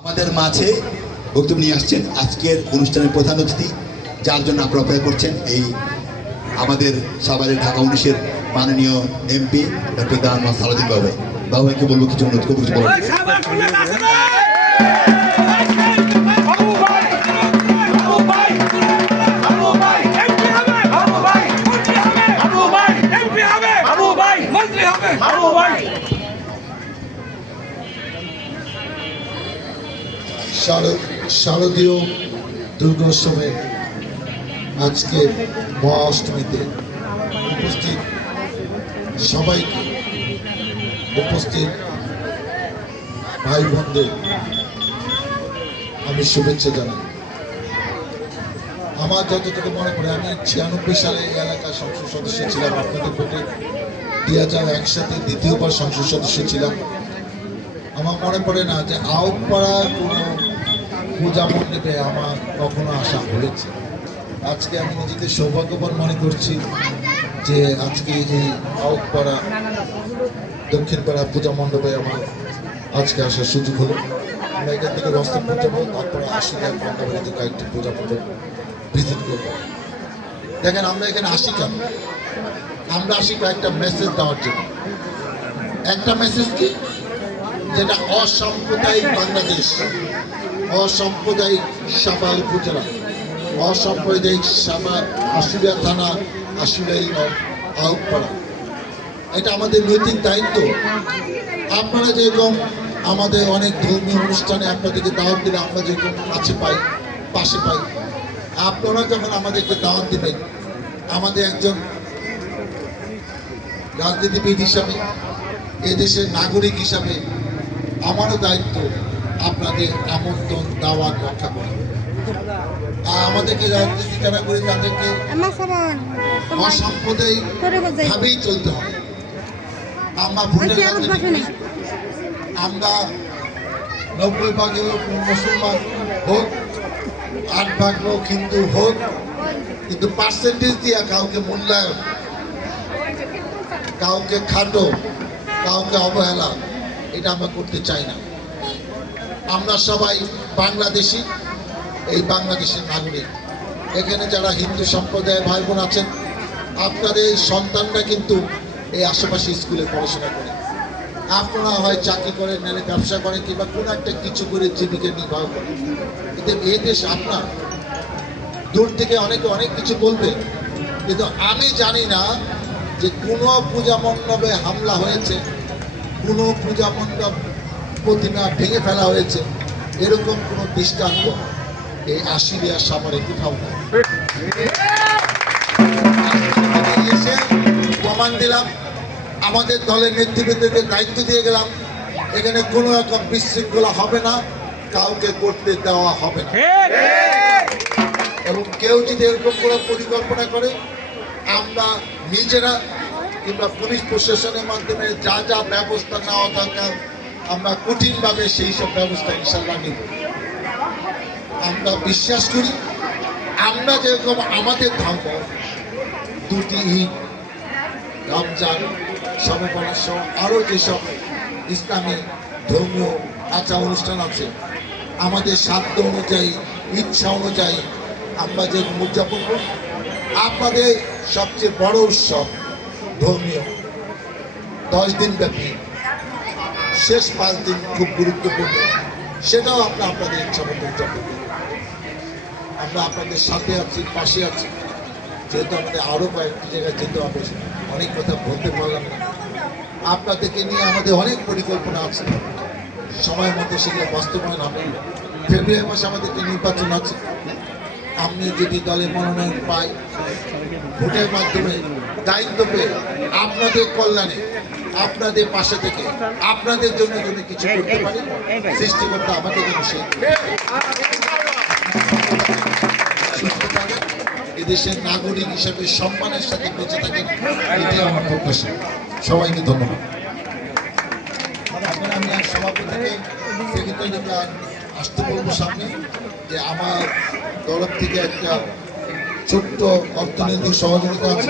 আমাদের মাঝে বক্তব্য নিয়ে আসছেন আজকের অনুষ্ঠানের প্রধান অতিথি, যার জন্য আপনারা অপেক্ষা করছেন, এই আমাদের সাভারের ঢাকা 19-এর মাননীয় এমপি ডক্টর দান সালাউদ্দিন বাবু। বাবু ভাইকে বলবো কিছু অনুরোধ করবো, কিছু বলবো। শারদীয় দুর্গোৎসবে আজকে মহাষ্টমীতে উপস্থিত সবাইকে, উপস্থিত ভাই বোনদের আমি শুভেচ্ছা জানাই। আমার যতটুকু মনে পড়ে, আমি 96 সালে এই এলাকার সংসদ সদস্য ছিলাম। আপনাদের ভোটে 2001 সালে দ্বিতীয়বার সংসদ সদস্য ছিলাম। আমার মনে পড়ে না যে আউটপাড়ার কোনো পূজা মণ্ডপে আমার কখনো আসা হয়েছে। আজকে আমি নিজেকে সৌভাগ্যবান মনে করছি যে আজকে এই আউটপাড়া দক্ষিণপাড়া পূজা মণ্ডপে আমার আজকে আসার সুযোগ হলো। আমরা এখান থেকে রস্তমপুর যাবো, তারপরে আশিঘাট মণ্ডপে কয়েকটি পূজা মণ্ডপ ভিজিট করবো। দেখেন, আমরা এখানে আসি কেন? আমরা আসি কয়েকটা মেসেজ দেওয়ার জন্য। একটা মেসেজ কি, যেটা অসাম্প্রদায়িক বাংলাদেশ, অসাম্প্রদায়িক সাভার উপজেলা, অসাম্প্রদায়িক সাভার আশুলিয়া থানা, আশুলিয়া ইউনিয়ন, আউটপাড়া। এটা আমাদের নৈতিক দায়িত্ব। আপনারা যেরকম আমাদের অনেক ধর্মীয় অনুষ্ঠানে আপনাদেরকে দাওয়াত দিলে আমরা যেরকম কাছে পাই, পাশে পাই, আপনারা যখন আমাদেরকে দাওয়াত দিবেন, আমাদের একজন রাজনীতিবিদ হিসাবে, এদেশের নাগরিক হিসাবে আমারও দায়িত্ব আপনাদের আমন্ত্রণ দাওয়াত রক্ষা করা। আর আমাদেরকে রাজনীতি যারা করি তাদেরকে অসাম্প্রদায়িক ভাবেই চলতে হবে। আমরা ভোটের আমরা 90 ভাগের মুসলমান হোক, 8 ভাগ লোক হিন্দু হোক, কিন্তু পার্সেন্টেজ দিয়ে কাউকে মূল্যায়ন, কাউকে খাটো, কাউকে অবহেলা, এটা আমরা করতে চাই না। আমরা সবাই বাংলাদেশি, এই বাংলাদেশের নাগরিক। এখানে যারা হিন্দু সম্প্রদায়ের ভাই বোন আছেন, আপনাদের সন্তানরা কিন্তু এই আশেপাশে স্কুলে পড়াশোনা করে। আপনারা হয় চাকরি করেন, নাহলে ব্যবসা করেন, কিংবা কোনো একটা কিছু করে জীবিকা নির্বাহ করেন। কিন্তু এই দেশ আপনার। দূর থেকে অনেকে অনেক কিছু বলবে, কিন্তু আমি জানি না যে কোনো পূজা মণ্ডপে হামলা হয়েছে, কোনো পূজা মণ্ডপ প্রতিমা ভেঙে ফেলা হয়েছে, এরকম কোনো দৃষ্টান্ত এই আশুলিয়া সাভারে কোথাও নেই। এসে প্রমাণ দিলাম, আমাদের দলের নেতৃবৃন্দকে দায়িত্ব দিয়ে গেলাম, এখানে কোনো রকম বিশৃঙ্খলা হবে না, কাউকে করতে দেওয়া হবে না। এবং কেউ যদি এরকম কোনো পরিকল্পনা করে, আমরা নিজেরা কিংবা পুলিশ প্রশাসনের মাধ্যমে যা যা ব্যবস্থা নেওয়া দরকার, আমরা কঠিনভাবে সেই সব ব্যবস্থা ইনশাল্লাহ নিব। আমরা বিশ্বাস করি, আমরা যেরকম আমাদের ধর্ম, দুটি ঈদ, রমজান, শবে বরাত সহ আরও যেসব ইসলামী ধর্মীয় আচার অনুষ্ঠান আছে, আমাদের সাধ্য অনুযায়ী, ইচ্ছা অনুযায়ী আমরা যে উদযাপন করি। আপনাদের সবচেয়ে বড় উৎসব ধর্মীয় 10 দিন ব্যাপী, শেষ 5 দিন খুব গুরুত্বপূর্ণ, সেটাও আপনাদের ইচ্ছা মতো উদযাপন করি। আমরা আপনাদের সাথে আছি, পাশে আছি। যেহেতু আমাদের আরও কয়েকটি জায়গায় যেতে হবে, অনেক কথা বলতে পারলাম না। আপনাদেরকে নিয়ে আমাদের অনেক পরিকল্পনা আছে, সময় মতো সেগুলো বাস্তবায়ন হবে। ফেব্রুয়ারি মাসে আমাদেরকে নির্বাচন আছে। আমি যদি দলে মনোনয়ন পাই, ভোটের মাধ্যমে দায়িত্ব পেয়ে আপনাদের কল্যাণে, আপনাদের পাশে থেকে আপনাদের জন্য যদি কিছু করতে পারি, সৃষ্টিকর্তা আমাদের জন্য সেই এদেশের নাগরিক হিসেবে সম্মানের সাথে বেঁচে থাকেন, এটাই আমার প্রত্যাশা। সবাইকে ধন্যবাদ। এখন আমি সভাপতিকে সেক্রেটারিকে আসতে বলবো সামনে, যে আমার তরফ থেকে একটা ছোট্ট অর্থনৈতিক সহযোগিতা আছে।